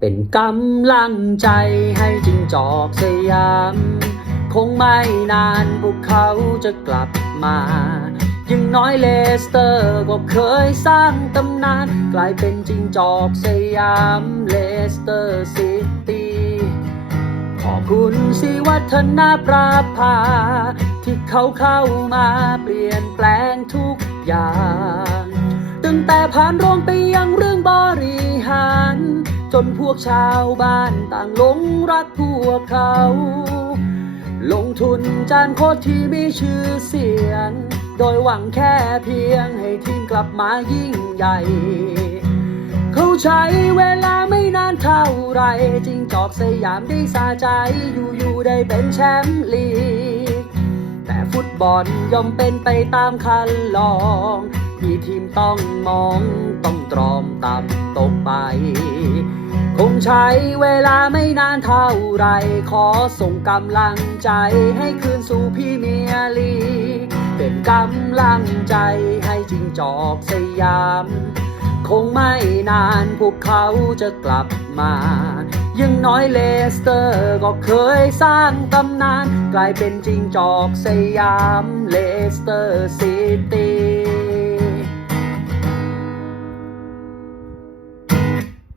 เป็นกำลังใจให้จิงจอกสยาม คงไม่นานพวกเขาจะกลับมายังน้อยเลสเตอร์ก็เคยสร้างตำนาน กลายเป็นจิงจอกสยามเลสเตอร์ซิตี้ขอบคุณสิวัฒนาปราภา ที่เขาเข้ามาเปลี่ยนแปลงทุกอย่าง ตั้งแต่ผ่านโรงไปยังเรื นพวกชาวบ้านต่างหลงรักพวกเขา ลงทุนจานโคตรที่มีชื่อเสียง โดยหวังแค่เพียงให้ทีมกลับมายิ่งใหญ่ เขาใช้เวลาไม่นานเท่าไรจิงจอกสยามได้สาใจอยู่ๆได้เป็นแชมป์ลีก แต่ฟุตบอลย่อมเป็นไปตามคันลอง มีทีมต้องมองต้องตรอมต่ำตกไป ใช้เวลาไม่นานเท่าไร ขอส่งกำลังใจให้คืนสู่พี่เมียร์ลี เป็นกำลังใจให้จิงจอกสยาม คงไม่นานพวกเขาจะกลับมายังน้อยเลสเตอร์ก็เคยสร้างตำนาน กลายเป็นจิงจอกสยามเลสเตอร์ซิตี้